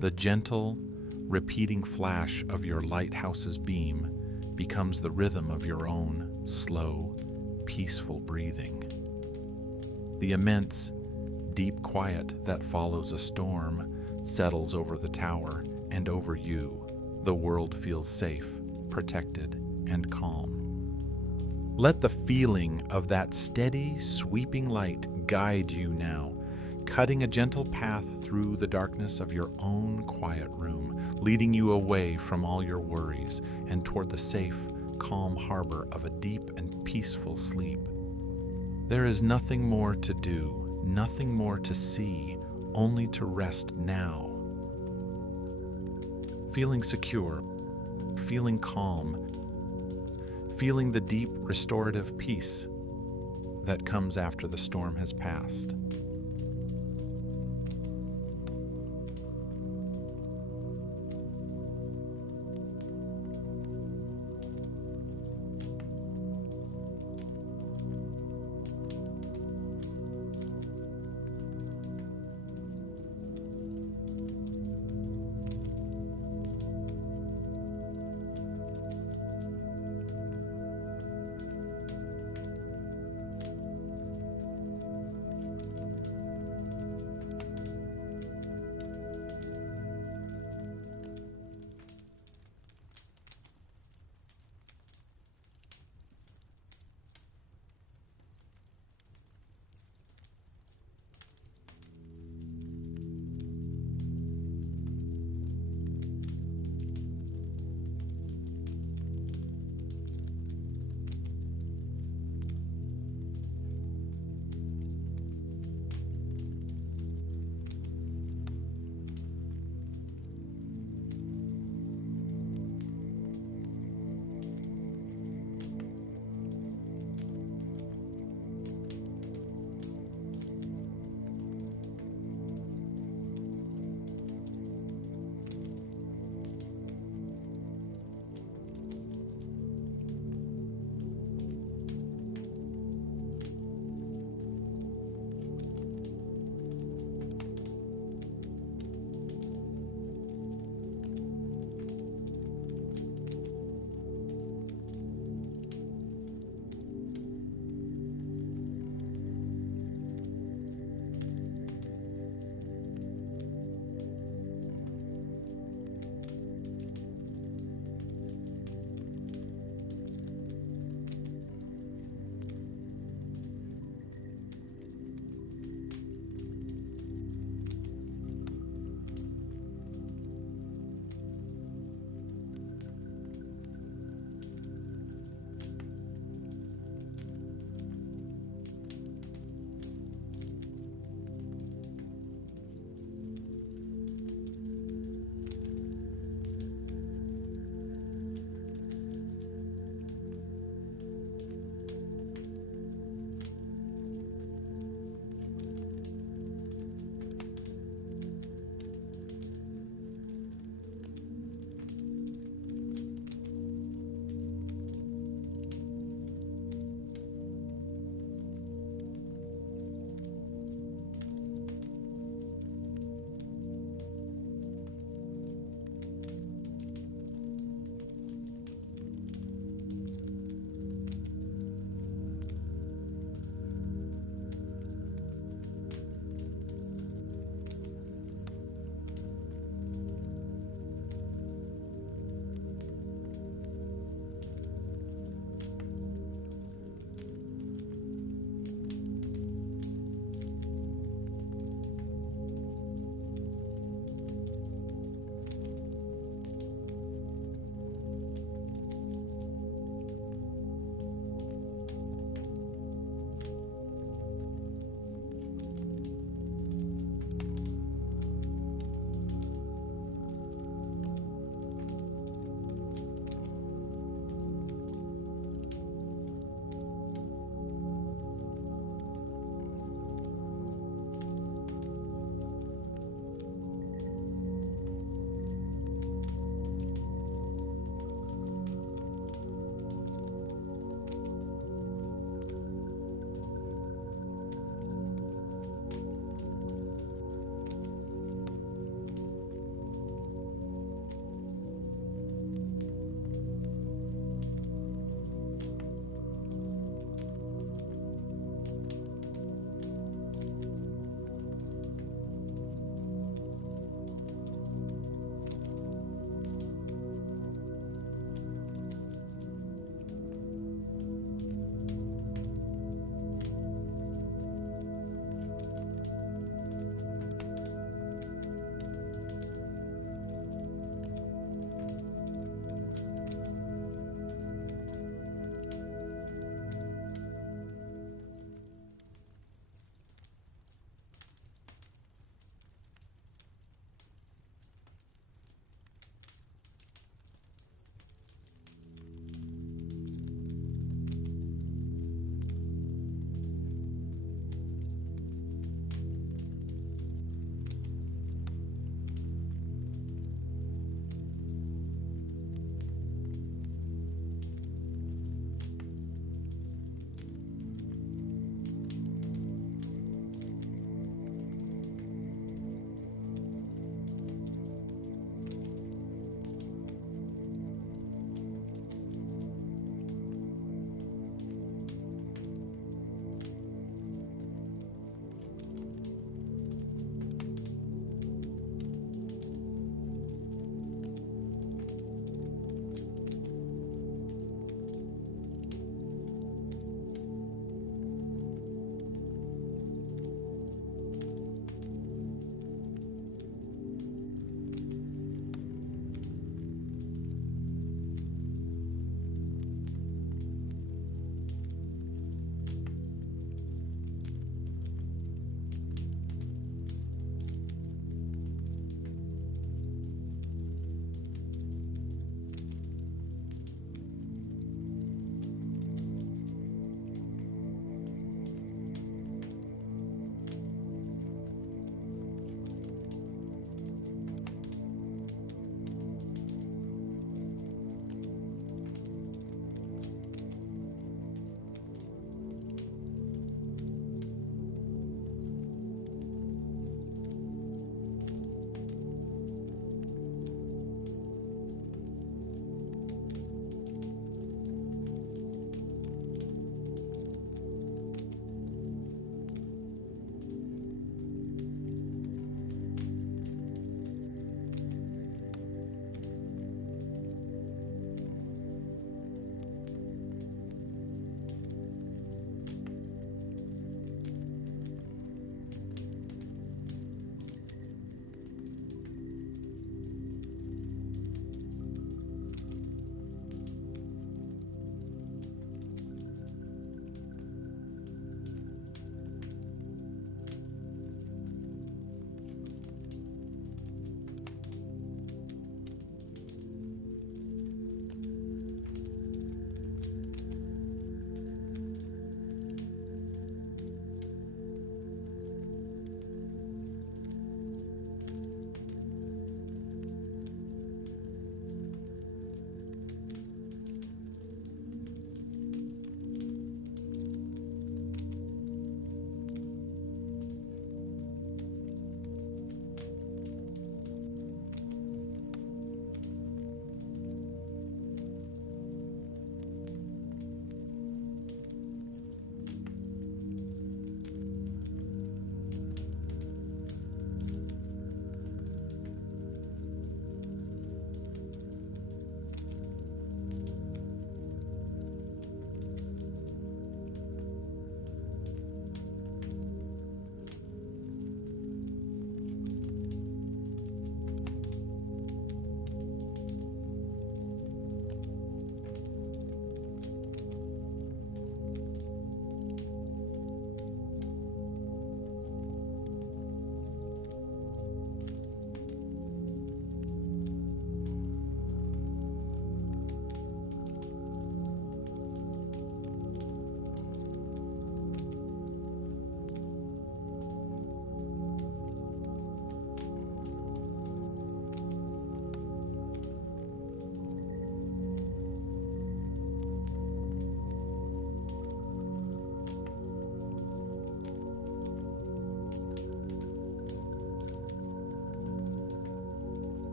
The gentle, repeating flash of your lighthouse's beam becomes the rhythm of your own slow, peaceful breathing. The immense, deep quiet that follows a storm settles over the tower and over you. The world feels safe, protected, and calm. Let the feeling of that steady, sweeping light guide you now, cutting a gentle path through the darkness of your own quiet room, leading you away from all your worries and toward the safe, calm harbor of a deep and peaceful sleep. There is nothing more to do, nothing more to see, only to rest now. Feeling secure, feeling calm, feeling the deep restorative peace that comes after the storm has passed.